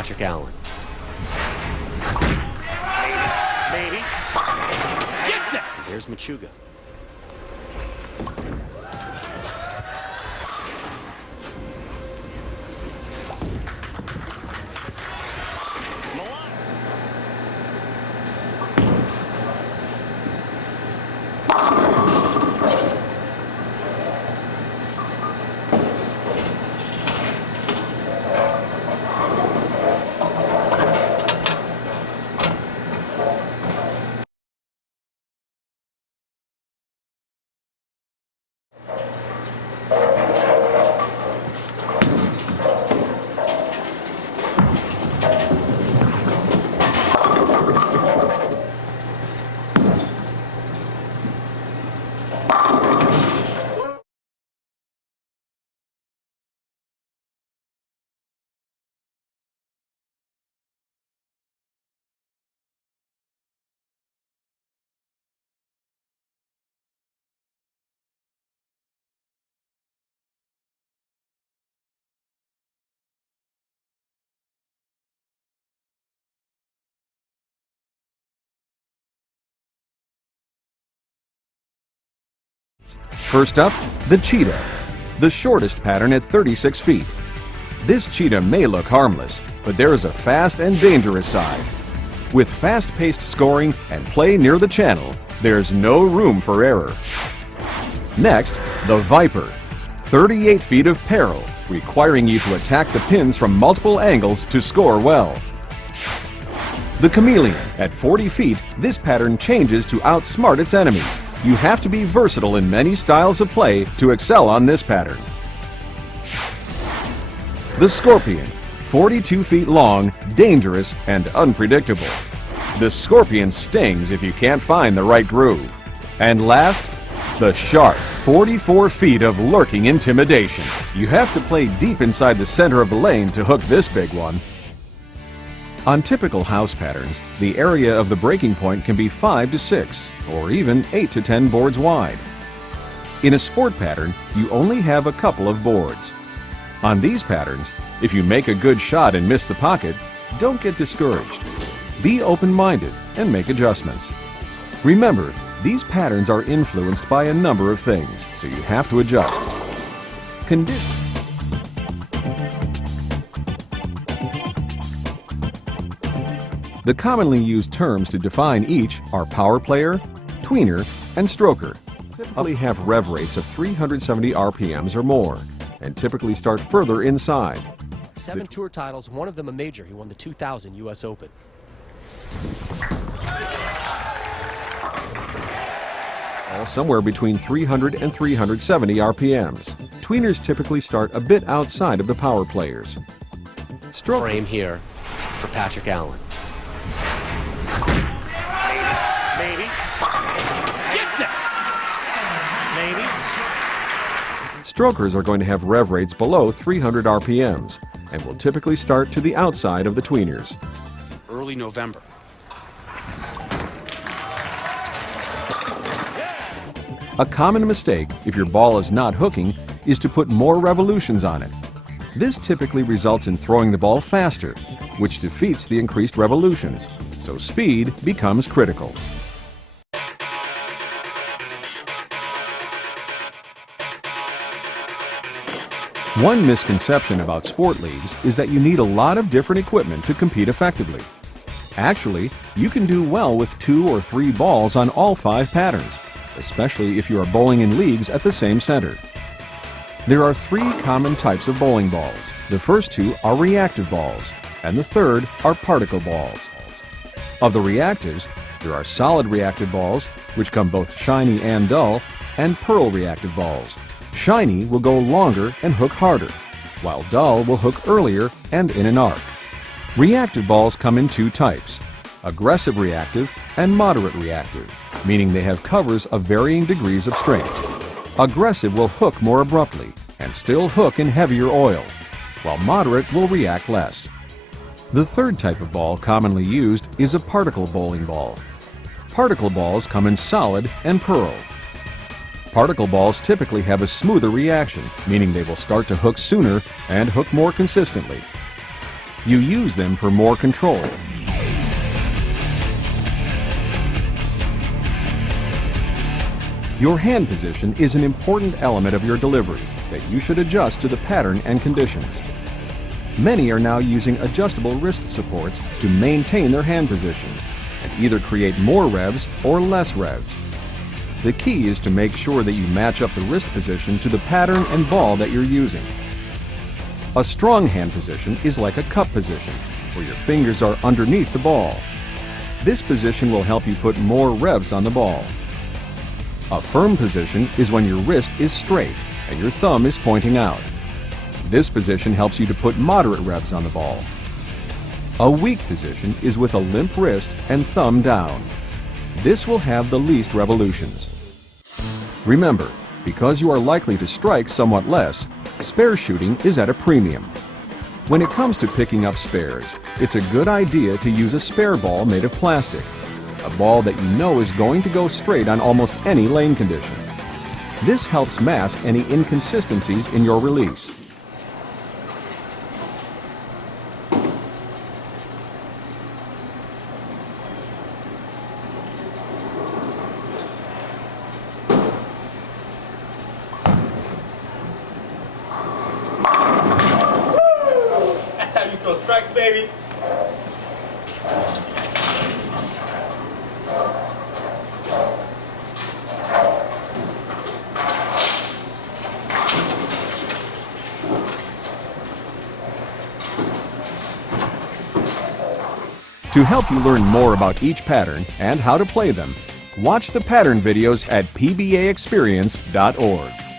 Patrick Allen. Maybe. Gets it! Here's Machuga. First up, the cheetah, the shortest pattern at 36 feet. This cheetah may look harmless, but there is a fast and dangerous side. With fast-paced scoring and play near the channel, there's no room for error. Next, the viper, 38 feet of peril, requiring you to attack the pins from multiple angles to score well. The chameleon, at 40 feet, this pattern changes to outsmart its enemies. You have to be versatile in many styles of play to excel on this pattern. The scorpion, 42 feet long, dangerous, and unpredictable. The scorpion stings if you can't find the right groove. And last, the shark, 44 feet of lurking intimidation. You have to play deep inside the center of the lane to hook this big one. On typical house patterns, the area of the breaking point can be 5 to 6, or even 8 to 10 boards wide. In a sport pattern, you only have a couple of boards. On these patterns, if you make a good shot and miss the pocket, don't get discouraged. Be open-minded and make adjustments. Remember, these patterns are influenced by a number of things, so you have to adjust. The commonly used terms to define each are power player, tweener, and stroker. Typically have rev rates of 370 RPMs or more, and typically start further inside. 7 tour titles, one of them a major. He won the 2000 U.S. Open. All somewhere between 300 and 370 RPMs. Tweeners typically start a bit outside of the power players. Frame here for Patrick Allen. Maybe. Gets it! Maybe. Strokers are going to have rev rates below 300 RPMs and will typically start to the outside of the tweeners. Early November. A common mistake, if your ball is not hooking, is to put more revolutions on it. This typically results in throwing the ball faster, which defeats the increased revolutions, so speed becomes critical. One misconception about sport leagues is that you need a lot of different equipment to compete effectively. Actually, you can do well with 2 or 3 balls on all 5 patterns, especially if you are bowling in leagues at the same center. There are 3 common types of bowling balls. The first 2 are reactive balls, and the third are particle balls. Of the reactives, there are solid reactive balls, which come both shiny and dull, and pearl reactive balls. Shiny will go longer and hook harder, while dull will hook earlier and in an arc. Reactive balls come in 2 types, aggressive reactive and moderate reactive, meaning they have covers of varying degrees of strength. Aggressive will hook more abruptly and still hook in heavier oil, while moderate will react less. The third type of ball commonly used is a particle bowling ball. Particle balls come in solid and pearl. Particle balls typically have a smoother reaction, meaning they will start to hook sooner and hook more consistently. You use them for more control. Your hand position is an important element of your delivery that you should adjust to the pattern and conditions. Many are now using adjustable wrist supports to maintain their hand position and either create more revs or less revs. The key is to make sure that you match up the wrist position to the pattern and ball that you're using. A strong hand position is like a cup position, where your fingers are underneath the ball. This position will help you put more revs on the ball. A firm position is when your wrist is straight and your thumb is pointing out. This position helps you to put moderate revs on the ball. A weak position is with a limp wrist and thumb down. This will have the least revolutions. Remember, because you are likely to strike somewhat less, spare shooting is at a premium. When it comes to picking up spares, it's a good idea to use a spare ball made of plastic, a ball that you know is going to go straight on almost any lane condition. This helps mask any inconsistencies in your release. That's how you throw strike, baby. To help you learn more about each pattern and how to play them, watch the pattern videos at pbaexperience.org.